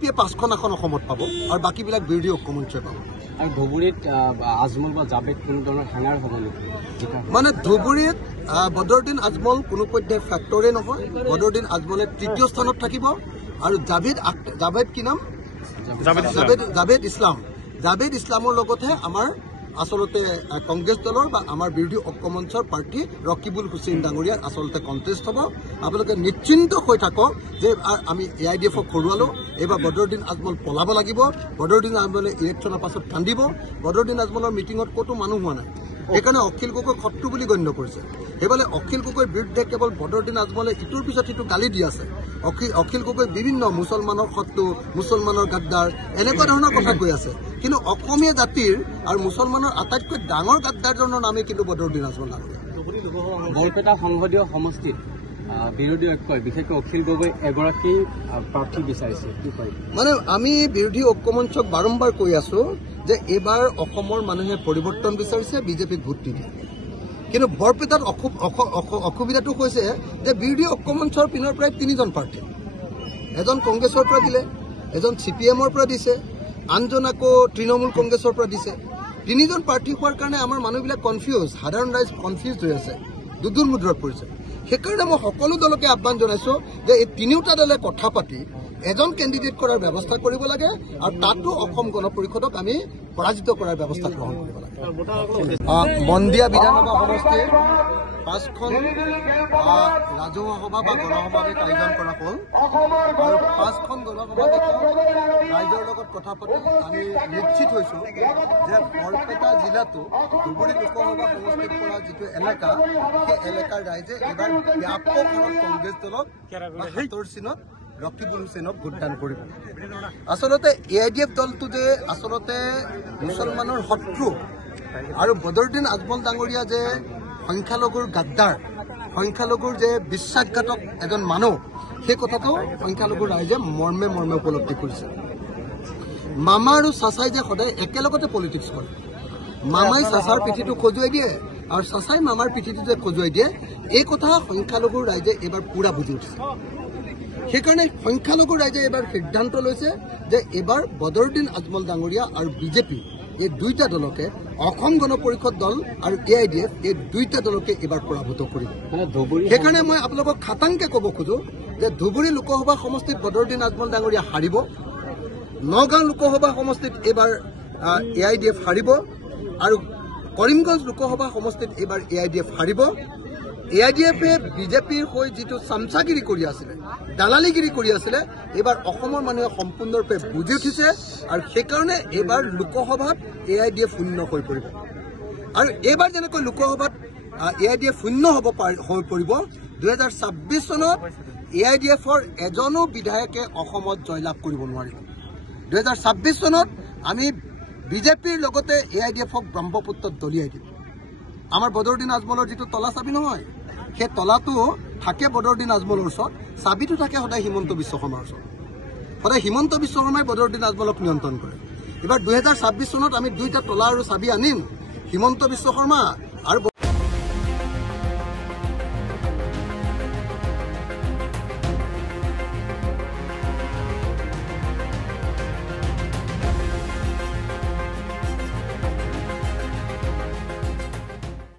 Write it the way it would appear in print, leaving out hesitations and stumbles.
বিজেপিয়ে 5খন আসন অসমত পাব আৰু বাকীবিলাক বিৰোধী ঐক্যমঞ্চই পাব। আৰু ধুবুৰীত আজমল বা জাবেদ কোনো ধৰণৰ হাঙাৰ হ'ব নেকি? মানে ধুবুৰীত বদৰুদ্দিন আজমল কোনো পৰ্যায়ত ফেক্টৰে নহয়। বদৰুদ্দিন আজমলে 3য় স্থানত থাকিব আৰু জাভেদ কি নাম জাভেদ ইছলাম। জাভেদ ইছলামৰ লগতহে আমাৰ আচলতে কংগ্ৰেছ দলৰ বা আমাৰ বিৰোধী ঐক্যমঞ্চৰ প্ৰাৰ্থী ৰকিবুল হুছেইন ডাঙৰীয়াৰ আচলতে কণ্টেষ্ট হ'ব। আপোনালোকে নিশ্চিন্ত হৈ থাকক যে আমি AIDFক হৰুৱালো। এইবাৰ বদৰুদ্দিন আজমল পলাব লাগিব। বদৰুদ্দিন আজমলে ইলেকশ্যনৰ পাছত কান্দিব। বদৰুদ্দিন আজমলৰ মিটিঙত ক'তো মানুহ হোৱা নাই, সেইকাৰণে অখিল গগৈক শত্ৰু বুলি গণ্য কৰিছে। সেইফালে অখিল গগৈৰ বিৰুদ্ধে কেৱল বদৰুদ্দিন আজমলে ইটোৰ পিছত সিটো গালি দি আছে। অখিল গগৈ বিভিন্ন মুছলমানৰ শত্ৰু, মুছলমানৰ গাদ্দাৰ এনেকুৱা ধৰণৰ কথা কৈ আছে। কিন্তু অসমীয়া জাতিৰ আৰু মুছলমানৰ আটাইতকৈ ডাঙৰ গাদ্দাৰজনৰ নামেই কিন্তু বদৰুদ্দিন আজমল ডাঙৰীয়া। বৰপেটা সংসদীয় সমষ্টিত বিৰোধী ঐক্যই বিশেষকৈ অখিল গগৈ এগৰাকী প্ৰাৰ্থী বিচাৰিছে, কি কয়? মানে আমি বিৰোধী ঐক্যমঞ্চক বাৰম্বাৰ কৈ আছো যে এইবাৰ অসমৰ মানুহে পৰিৱৰ্তন বিচাৰিছে, বিজেপিক ভোট নিদিয়ে। কিন্তু বৰপেটাত অসুবিধাটো হৈছে যে বিৰোধী ঐক্যমঞ্চৰ পিনৰ প্ৰায় 3জন প্ৰাৰ্থী, এজন কংগ্ৰেছৰ পৰা দিলে, এজন CPMৰ পৰা দিছে, আনজন আকৌ তৃণমূল কংগ্ৰেছৰ পৰা দিছে। 3জন প্ৰাৰ্থী হোৱাৰ কাৰণে আমাৰ মানুহবিলাক কনফিউজ, সাধাৰণ ৰাইজ কনফিউজ হৈ আছে, দুধুৰ মুদ্ৰাত পৰিছে। সেইকাৰণে মই সকলো দলকে আহ্বান জনাইছো যে এই 3টা দলে কথা পাতি এজন কেণ্ডিডেট কৰাৰ ব্যৱস্থা কৰিব লাগে আৰু তাতো অসম গণ পৰিষদক আমি পৰাজিত কৰাৰ ব্যৱস্থা গ্ৰহণ কৰিব লাগে। মন্দিয়া বিধানসভা সমষ্টিৰ 5খন ৰাজহুৱা সভা বা গণসভাকে আয়োজন কৰা হ'ল আৰু 5খন গণসভা ৰাইজৰ লগত কথা পাতি আমি নিশ্চিত হৈছোঁ যে বৰপেটা জিলাটো ধুবুৰী লোকসভা সমষ্টিত পৰা যিটো এলেকা, সেই এলেকাৰ ৰাইজে এইবাৰ ব্যাপক হাৰত কংগ্ৰেছ দলক হাতৰ চিনত ৰকিবুল হুছেইনক ভোটদান কৰিব। আচলতে AIDF দলটো যে আচলতে মুছলমানৰ শত্ৰু আৰু বদৰুদ্দিন আজমল ডাঙৰীয়া যে সংখ্যালঘুৰ গাদ্দাৰ, সংখ্যালঘুৰ যে বিশ্বাসঘাতক এজন মানুহ, সেই কথাটো সংখ্যালঘুৰ ৰাইজে মৰ্মে মৰ্মে উপলব্ধি কৰিছে। মামা আৰু চাচাই যে সদায় একেলগতে পলিটিক্স কৰে, মামাই চাচাৰ পিঠিটো খজুৱাই দিয়ে আৰু চাচাই মামাৰ পিঠিটো যে খজুৱাই দিয়ে, এই কথা সংখ্যালঘুৰ ৰাইজে এইবাৰ পুৰা বুজি উঠিছে। সেইকাৰণে সংখ্যালঘু ৰাইজে এইবাৰ সিদ্ধান্ত লৈছে যে এইবাৰ বদৰুদ্দিন আজমল ডাঙৰীয়া আৰু বিজেপি এই 2টা দলকে অসম গণ পৰিষদ দল আৰু AIDF এই 2টা দলকে এইবাৰ পৰাভূত কৰিব। সেইকাৰণে মই আপোনালোকক খাটাংকে ক'ব খোজো যে ধুবুৰী লোকসভা সমষ্টিত বদৰুদ্দিন আজমল ডাঙৰীয়া হাৰিব, নগাঁও লোকসভা সমষ্টিত এইবাৰ AIDF হাৰিব আৰু কৰিমগঞ্জ লোকসভা সমষ্টিত এইবাৰ AIDF হাৰিব। AIDFে বিজেপিৰ হৈ যিটো চামচাগিৰি কৰি আছিলে, দালালিগিৰি কৰি আছিলে, এইবাৰ অসমৰ মানুহে সম্পূৰ্ণৰূপে বুজি উঠিছে আৰু সেইকাৰণে এইবাৰ লোকসভাত AIDF শূন্য হৈ পৰিব। আৰু এইবাৰ যেনেকৈ লোকসভাত AIDF শূন্য হৈ পৰিব, 2026 চনত AIDFৰ এজনো বিধায়কে অসমত জয়লাভ কৰিব নোৱাৰিব। 2026 চনত আমি বিজেপিৰ লগতে AIDFক ব্ৰহ্মপুত্ৰত দলিয়াই দিম। আমাৰ বদৰুদ্দিন আজমলৰ যিটো তলা চাবি নহয়, সেই তলাটো থাকে বদৰুদ্দিন আজমলৰ ওচৰত, চাবিটো থাকে সদায় হিমন্ত বিশ্ব শৰ্মাৰ ওচৰত। সদায় হিমন্ত বিশ্ব শৰ্মাই বদৰুদ্দিন আজমলক নিয়ন্ত্ৰণ কৰে। এইবাৰ 2026 চনত আমি 2টা তলা আৰু চাবি আনিম, হিমন্ত বিশ্ব শৰ্মা